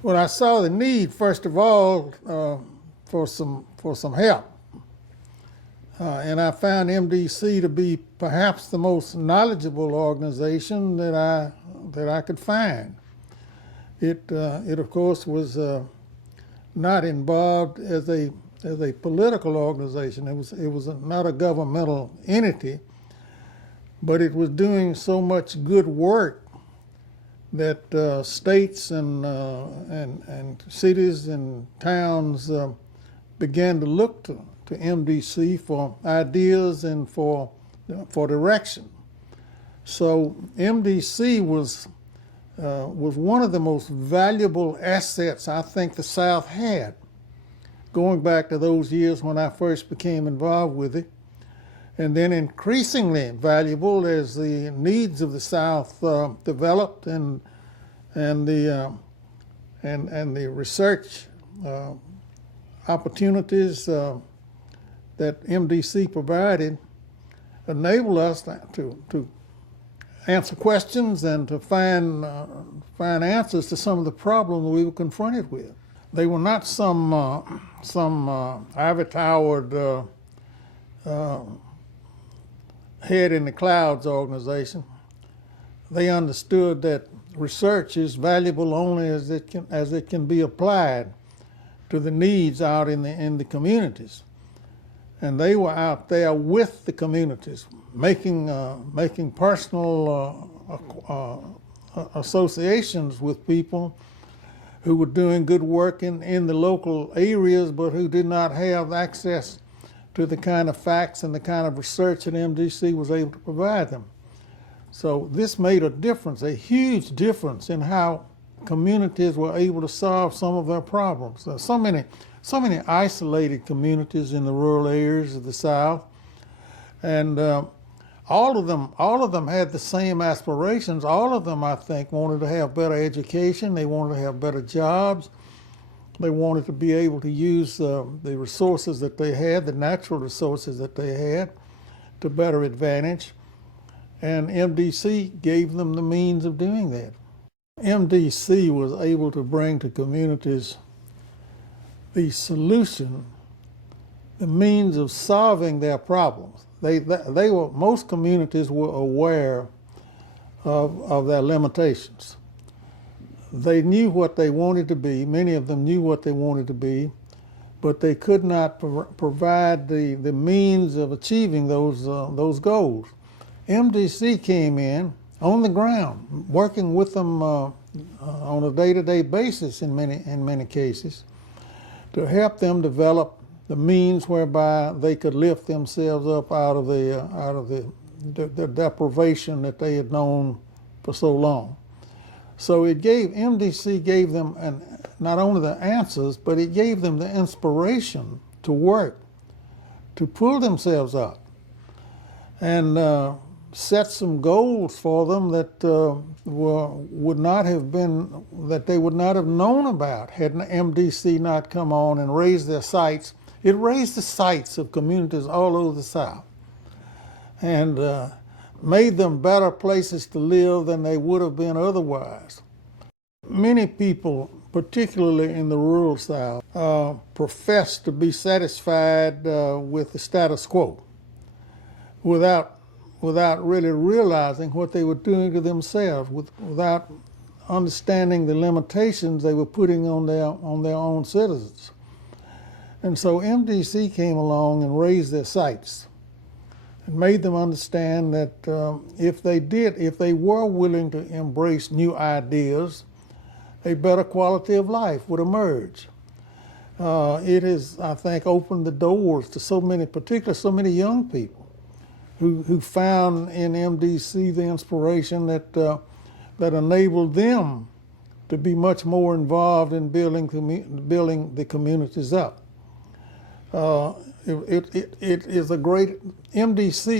Well, I saw the need, first of all, for some help, and I found MDC to be perhaps the most knowledgeable organization that I could find. It of course was not involved as a political organization. It was not a governmental entity, but it was doing so much good work that states and cities and towns began to look to MDC for ideas and for direction. So MDC was one of the most valuable assets I think the South had, going back to those years when I first became involved with it, and then increasingly valuable as the needs of the South developed and the research opportunities that MDC provided enabled us to answer questions and to find answers to some of the problems we were confronted with. They were not some ivory-towered head in the clouds organization. They understood that research is valuable only as it can be applied to the needs out in the communities. And they were out there with the communities, making personal associations with people who were doing good work in the local areas, but who did not have access to the kind of facts and the kind of research that MDC was able to provide them. So this made a difference, a huge difference in how communities were able to solve some of their problems. So many isolated communities in the rural areas of the South, and all of them had the same aspirations. All of them, I think, wanted to have better education. They wanted to have better jobs. They wanted to be able to use the resources that they had, the natural resources that they had, to better advantage. And MDC gave them the means of doing that. MDC was able to bring to communities the solution, the means of solving their problems. Most communities were aware of their limitations. They knew what they wanted to be. Many of them knew what they wanted to be, but they could not provide the means of achieving those goals. MDC came in on the ground, working with them on a day-to-day basis in many cases, to help them develop the means whereby they could lift themselves up out of the deprivation that they had known for so long. So MDC gave them not only the answers, but it gave them the inspiration to work, to pull themselves up, and set some goals for them that they would not have known about had MDC not come on and raised their sights. It raised the sights of communities all over the South, and made them better places to live than they would have been otherwise. Many people, particularly in the rural South, profess to be satisfied with the status quo without really realizing what they were doing to themselves, without understanding the limitations they were putting on their own citizens. And so MDC came along and raised their sights and made them understand that if they were willing to embrace new ideas, a better quality of life would emerge. It has, I think, opened the doors to so many young people who found in MDC the inspiration that enabled them to be much more involved in building the communities up. MDC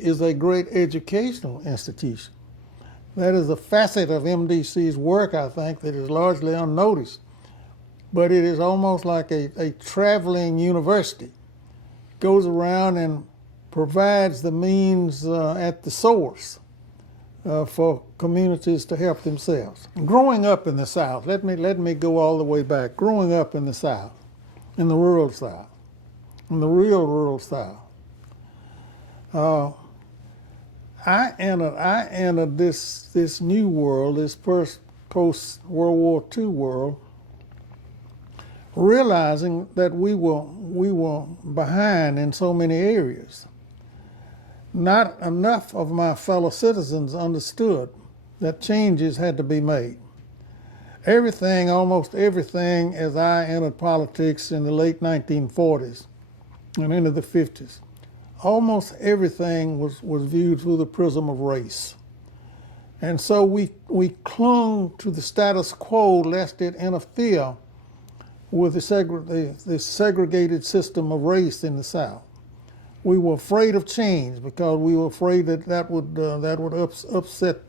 is a great educational institution. That is a facet of MDC's work, I think, that is largely unnoticed. But it is almost like a traveling university. It goes around and provides the means at the source for communities to help themselves. Growing up in the South, let me go all the way back. Growing up in the South, in the rural South, in the real rural South, I entered this new world, this post World War II world, realizing that we were behind in so many areas. Not enough of my fellow citizens understood that changes had to be made. Almost everything, as I entered politics in the late 1940s and into the 50s, almost everything was viewed through the prism of race. And so we clung to the status quo lest it interfere with the segregated system of race in the South. We were afraid of change because we were afraid that would upset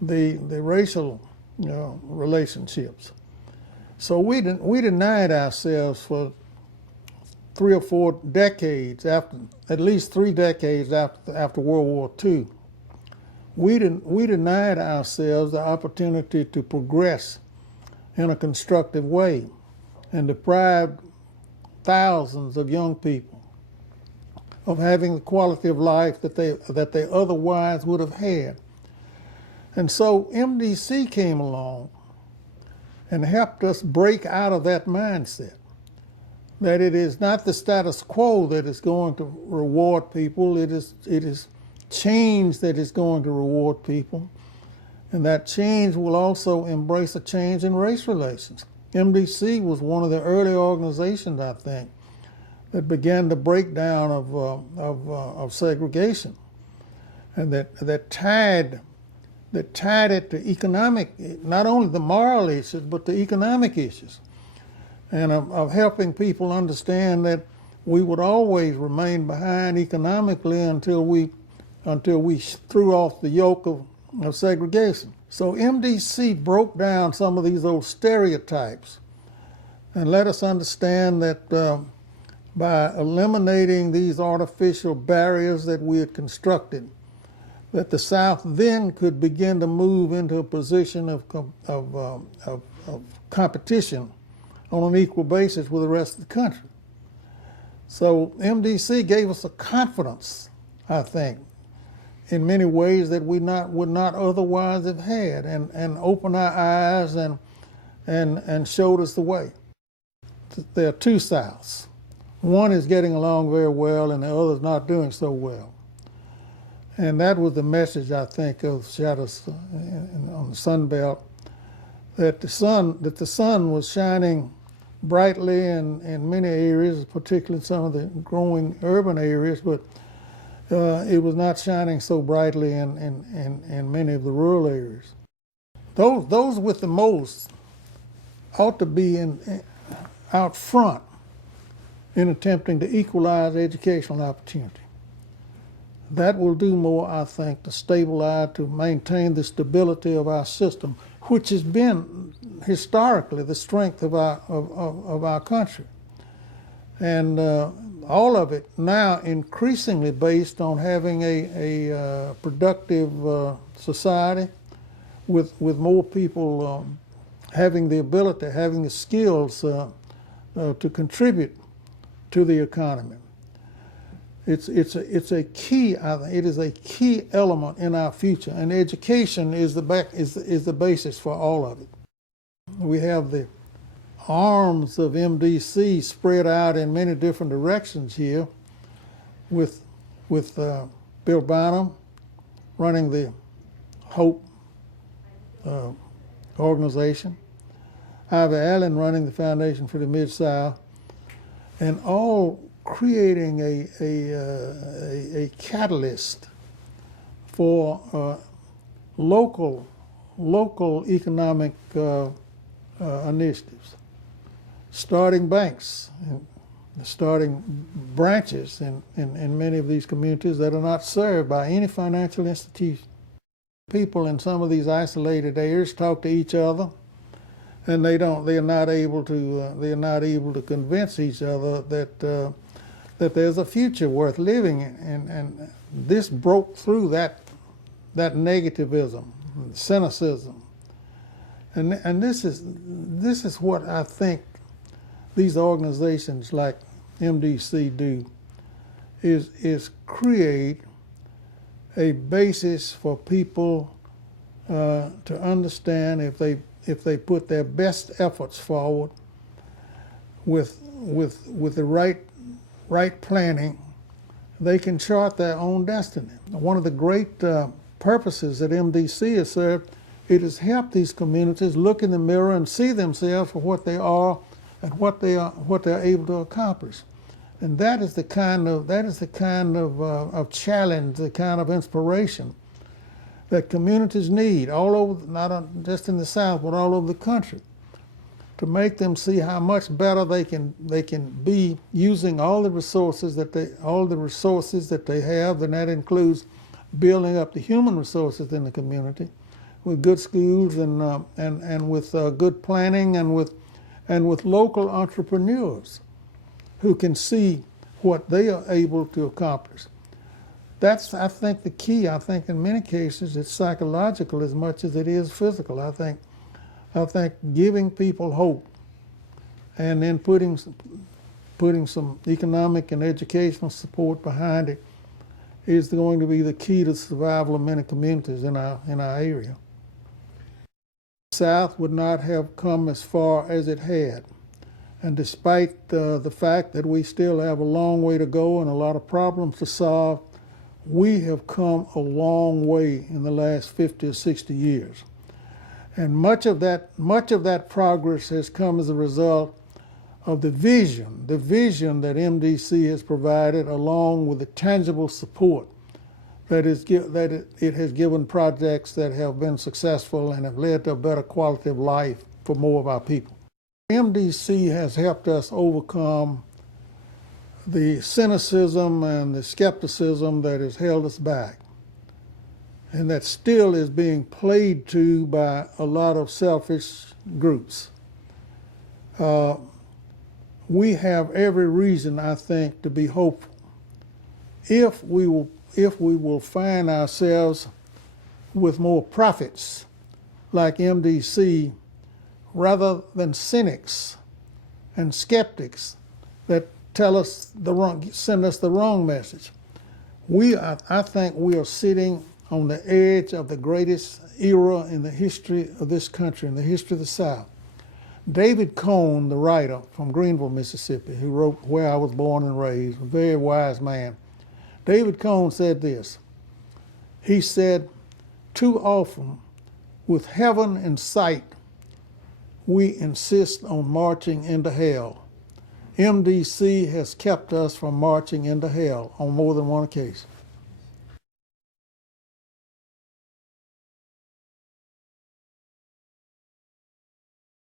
the racial relationships. So we denied ourselves for 3 or 4 decades, at least 3 decades after World War II. We denied ourselves the opportunity to progress in a constructive way, and deprived thousands of young people of having the quality of life that they otherwise would have had. And so MDC came along and helped us break out of that mindset, that it is not the status quo that is going to reward people, it is change that is going to reward people, and that change will also embrace a change in race relations. MDC was one of the early organizations, I think, that began the breakdown of segregation, and that tied it to economic, not only the moral issues, but the economic issues, and of helping people understand that we would always remain behind economically until we threw off the yoke of segregation. So MDC broke down some of these old stereotypes and let us understand that by eliminating these artificial barriers that we had constructed, that the South then could begin to move into a position of competition on an equal basis with the rest of the country. So MDC gave us a confidence, I think, in many ways that we would not otherwise have had, and opened our eyes and showed us the way. There are 2 Souths. One is getting along very well and the other is not doing so well. And that was the message, I think, of Shadows on the Sun Belt, that the sun was shining brightly in many areas, particularly some of the growing urban areas, but it was not shining so brightly in many of the rural areas. Those with the most ought to be out front in attempting to equalize educational opportunity. That will do more, I think, to stabilize, to maintain the stability of our system, which has been historically the strength of our country. And all of it now increasingly based on having a productive society with more people having the ability, having the skills to contribute to the economy. It's a key. I think it is a key element in our future, and education is the basis for all of it. We have the arms of MDC spread out in many different directions here, with Bill Bynum running the Hope organization, Ivy Allen running the Foundation for the Mid-South, and all creating a catalyst for local economic initiatives, starting banks, and starting branches in many of these communities that are not served by any financial institution. People in some of these isolated areas talk to each other, and they're not able to convince each other that there's a future worth living in. And this broke through that that negativism, cynicism, and this is what I think these organizations like MDC do, is create a basis for people to understand, if they put their best efforts forward with the right planning, they can chart their own destiny. One of the great purposes that MDC has served, it has helped these communities look in the mirror and see themselves for what they are and what they're able to accomplish. And that is the kind of challenge, the kind of inspiration that communities need all over, not just in the South, but all over the country, to make them see how much better they can be using all the resources that they have, and that includes building up the human resources in the community with good schools and with good planning and with local entrepreneurs who can see what they are able to accomplish. That's, I think, the key. I think in many cases it's psychological as much as it is physical. I think giving people hope and then putting some economic and educational support behind it is going to be the key to the survival of many communities in our area. The South would not have come as far as it had. And despite the fact that we still have a long way to go and a lot of problems to solve, we have come a long way in the last 50 or 60 years. And much of that progress has come as a result of the vision that MDC has provided, along with the tangible support that it has given projects that have been successful and have led to a better quality of life for more of our people. MDC has helped us overcome the cynicism and the skepticism that has held us back, and that still is being played to by a lot of selfish groups. We have every reason, I think, to be hopeful if we will find ourselves with more prophets like MDC rather than cynics and skeptics that send us the wrong message. I think we are sitting on the edge of the greatest era in the history of this country, in the history of the South. David Cone, the writer from Greenville, Mississippi, who wrote Where I Was Born and Raised, a very wise man. David Cone said this. He said, "Too often, with heaven in sight, we insist on marching into hell. MDC has kept us from marching into hell on more than one occasion."